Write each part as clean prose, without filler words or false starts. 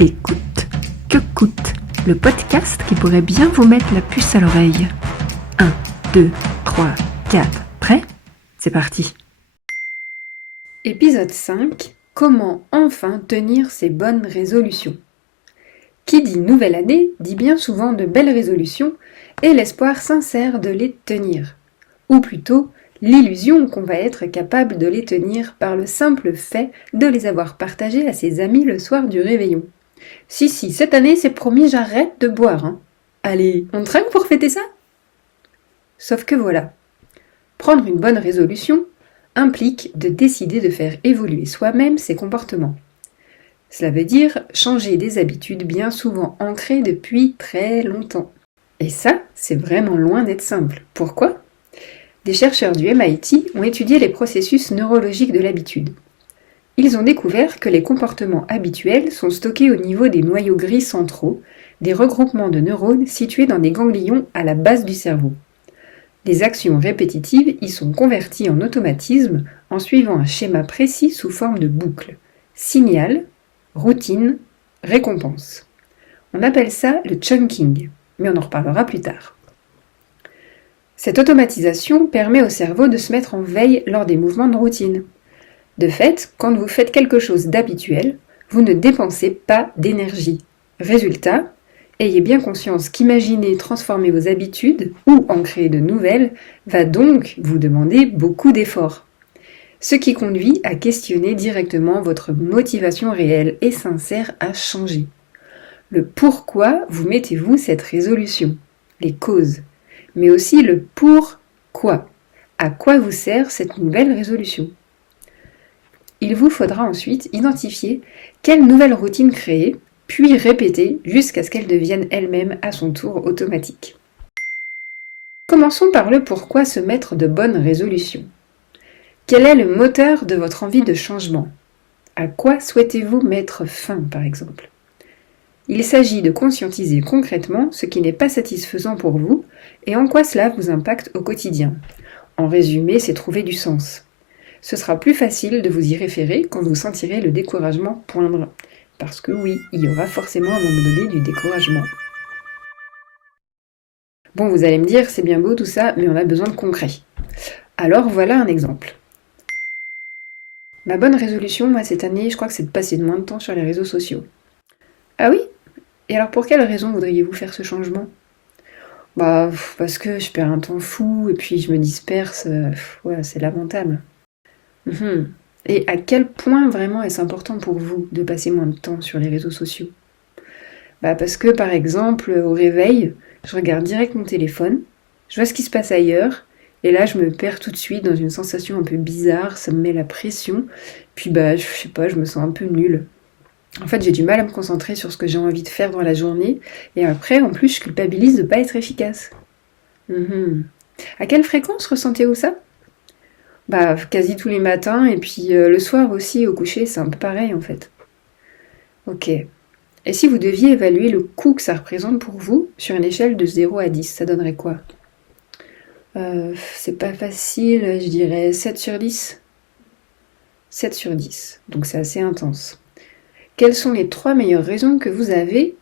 Écoute, que coûte le podcast qui pourrait bien vous mettre la puce à l'oreille. 1, 2, 3, 4, prêt ? C'est parti. Épisode 5. Comment enfin tenir ses bonnes résolutions ? Qui dit nouvelle année dit bien souvent de belles résolutions et l'espoir sincère de les tenir. Ou plutôt, l'illusion qu'on va être capable de les tenir par le simple fait de les avoir partagées à ses amis le soir du réveillon. Si, cette année c'est promis, j'arrête de boire. Allez, on trinque pour fêter ça ? Sauf que voilà, prendre une bonne résolution implique de décider de faire évoluer soi-même ses comportements. Cela veut dire changer des habitudes bien souvent ancrées depuis très longtemps. Et ça, c'est vraiment loin d'être simple. Pourquoi ? Des chercheurs du MIT ont étudié les processus neurologiques de l'habitude. Ils ont découvert que les comportements habituels sont stockés au niveau des noyaux gris centraux, des regroupements de neurones situés dans des ganglions à la base du cerveau. Les actions répétitives y sont converties en automatisme en suivant un schéma précis sous forme de boucle. Signal, routine, récompense. On appelle ça le chunking, mais on en reparlera plus tard. Cette automatisation permet au cerveau de se mettre en veille lors des mouvements de routine. De fait, quand vous faites quelque chose d'habituel, vous ne dépensez pas d'énergie. Résultat, ayez bien conscience qu'imaginer transformer vos habitudes ou en créer de nouvelles va donc vous demander beaucoup d'efforts. Ce qui conduit à questionner directement votre motivation réelle et sincère à changer. Le pourquoi vous mettez-vous cette résolution, les causes, mais aussi le pourquoi. À quoi vous sert cette nouvelle résolution ? Il vous faudra ensuite identifier quelle nouvelle routine créer, puis répéter jusqu'à ce qu'elle devienne elle-même à son tour automatique. Commençons par le pourquoi se mettre de bonnes résolutions. Quel est le moteur de votre envie de changement ? À quoi souhaitez-vous mettre fin, par exemple ? Il s'agit de conscientiser concrètement ce qui n'est pas satisfaisant pour vous et en quoi cela vous impacte au quotidien. En résumé, c'est trouver du sens. Ce sera plus facile de vous y référer quand vous sentirez le découragement poindre. Parce que oui, il y aura forcément à un moment donné du découragement. Bon, vous allez me dire, c'est bien beau tout ça, mais on a besoin de concret. Alors voilà un exemple. Ma bonne résolution, moi, cette année, je crois que c'est de passer de moins de temps sur les réseaux sociaux. Ah oui ? Et alors pour quelle raison voudriez-vous faire ce changement ? Parce que je perds un temps fou, et puis je me disperse, c'est lamentable. Et à quel point vraiment est-ce important pour vous de passer moins de temps sur les réseaux sociaux ? Parce que par exemple, au réveil, je regarde direct mon téléphone, je vois ce qui se passe ailleurs, et là je me perds tout de suite dans une sensation un peu bizarre, ça me met la pression, puis je sais pas, je me sens un peu nulle. En fait, j'ai du mal à me concentrer sur ce que j'ai envie de faire dans la journée, et après, en plus, je culpabilise de ne pas être efficace. À quelle fréquence ressentez-vous ça ? Quasi tous les matins, et puis le soir aussi, au coucher, c'est un peu pareil en fait. Ok. Et si vous deviez évaluer le coût que ça représente pour vous, sur une échelle de 0 à 10, ça donnerait quoi ? C'est pas facile, je dirais 7 sur 10. 7 sur 10, donc c'est assez intense. Quelles sont les 3 meilleures raisons que vous avez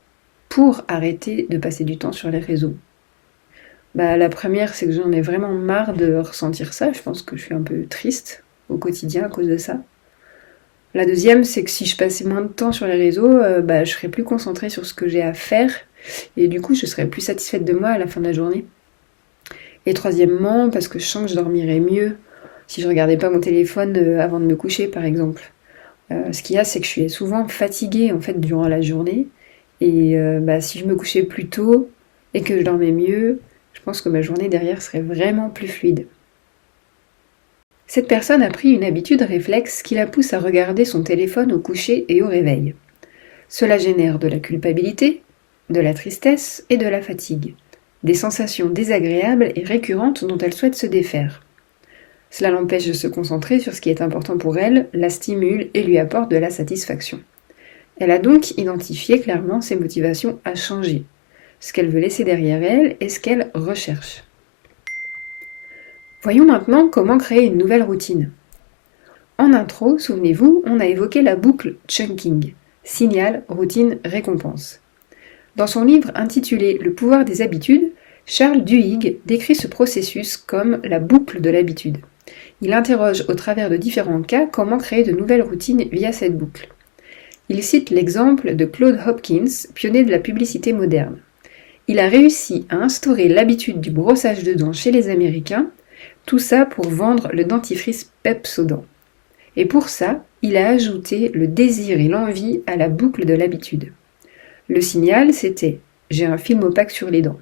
pour arrêter de passer du temps sur les réseaux ? La première, c'est que j'en ai vraiment marre de ressentir ça. Je pense que je suis un peu triste au quotidien à cause de ça. La deuxième, c'est que si je passais moins de temps sur les réseaux, je serais plus concentrée sur ce que j'ai à faire. Et du coup, je serais plus satisfaite de moi à la fin de la journée. Et troisièmement, parce que je sens que je dormirais mieux si je regardais pas mon téléphone avant de me coucher, par exemple. Ce qu'il y a, c'est que je suis souvent fatiguée en fait durant la journée. Et si je me couchais plus tôt et que je dormais mieux, je pense que ma journée derrière serait vraiment plus fluide. Cette personne a pris une habitude réflexe qui la pousse à regarder son téléphone au coucher et au réveil. Cela génère de la culpabilité, de la tristesse et de la fatigue, des sensations désagréables et récurrentes dont elle souhaite se défaire. Cela l'empêche de se concentrer sur ce qui est important pour elle, la stimule et lui apporte de la satisfaction. Elle a donc identifié clairement ses motivations à changer, ce qu'elle veut laisser derrière elle et ce qu'elle recherche. Voyons maintenant comment créer une nouvelle routine. En intro, souvenez-vous, on a évoqué la boucle chunking, signal, routine, récompense. Dans son livre intitulé Le pouvoir des habitudes, Charles Duhigg décrit ce processus comme la boucle de l'habitude. Il interroge au travers de différents cas comment créer de nouvelles routines via cette boucle. Il cite l'exemple de Claude Hopkins, pionnier de la publicité moderne. Il a réussi à instaurer l'habitude du brossage de dents chez les Américains, tout ça pour vendre le dentifrice Pepsodent. Et pour ça, il a ajouté le désir et l'envie à la boucle de l'habitude. Le signal, c'était « j'ai un film opaque sur les dents ».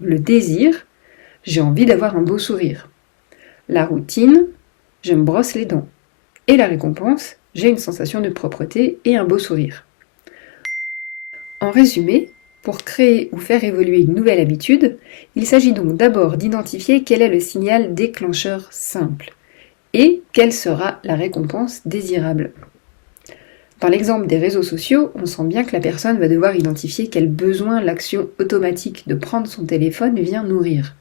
Le désir, « j'ai envie d'avoir un beau sourire ». La routine, « je me brosse les dents ». Et la récompense, « j'ai une sensation de propreté et un beau sourire ». En résumé, pour créer ou faire évoluer une nouvelle habitude, il s'agit donc d'abord d'identifier quel est le signal déclencheur simple et quelle sera la récompense désirable. Dans l'exemple des réseaux sociaux, on sent bien que la personne va devoir identifier quel besoin l'action automatique de prendre son téléphone vient nourrir.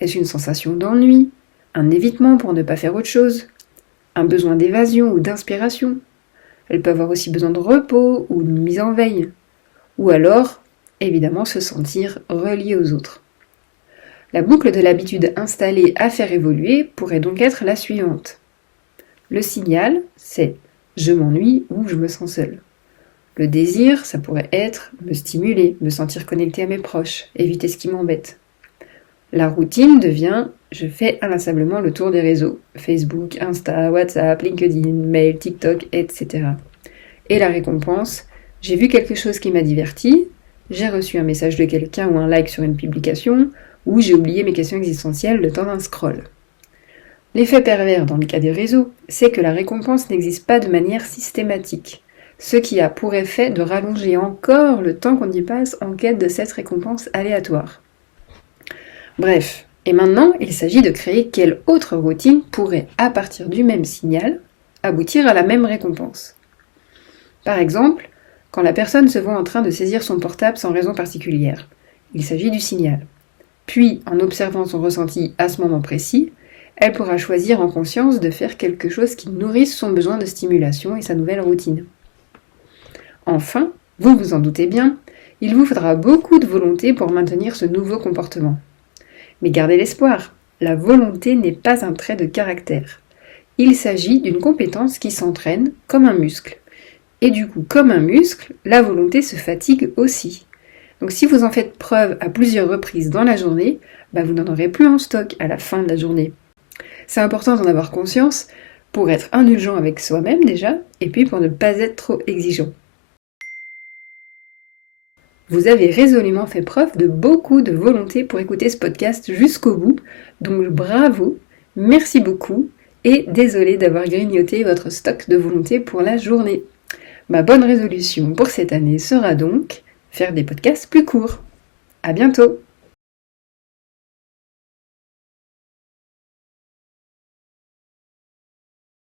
Est-ce une sensation d'ennui, un évitement pour ne pas faire autre chose, un besoin d'évasion ou d'inspiration? Elle peut avoir aussi besoin de repos ou de mise en veille. Ou alors, évidemment, se sentir relié aux autres. La boucle de l'habitude installée à faire évoluer pourrait donc être la suivante. Le signal, c'est « je m'ennuie » ou « je me sens seul ». Le désir, ça pourrait être « me stimuler, me sentir connecté à mes proches, éviter ce qui m'embête ». La routine devient « je fais inlassablement le tour des réseaux, Facebook, Insta, WhatsApp, LinkedIn, mail, TikTok, etc. » Et la récompense, j'ai vu quelque chose qui m'a diverti, j'ai reçu un message de quelqu'un ou un like sur une publication, ou j'ai oublié mes questions existentielles le temps d'un scroll. L'effet pervers dans le cas des réseaux, c'est que la récompense n'existe pas de manière systématique, ce qui a pour effet de rallonger encore le temps qu'on y passe en quête de cette récompense aléatoire. Bref, et maintenant, il s'agit de créer quelle autre routine pourrait, à partir du même signal, aboutir à la même récompense. Par exemple, quand la personne se voit en train de saisir son portable sans raison particulière, il s'agit du signal. Puis, en observant son ressenti à ce moment précis, elle pourra choisir en conscience de faire quelque chose qui nourrisse son besoin de stimulation et sa nouvelle routine. Enfin, vous vous en doutez bien, il vous faudra beaucoup de volonté pour maintenir ce nouveau comportement. Mais gardez l'espoir, la volonté n'est pas un trait de caractère. Il s'agit d'une compétence qui s'entraîne comme un muscle. Et du coup, comme un muscle, la volonté se fatigue aussi. Donc si vous en faites preuve à plusieurs reprises dans la journée, vous n'en aurez plus en stock à la fin de la journée. C'est important d'en avoir conscience pour être indulgent avec soi-même déjà, et puis pour ne pas être trop exigeant. Vous avez résolument fait preuve de beaucoup de volonté pour écouter ce podcast jusqu'au bout, donc bravo, merci beaucoup, et désolé d'avoir grignoté votre stock de volonté pour la journée. Ma bonne résolution pour cette année sera donc faire des podcasts plus courts. À bientôt!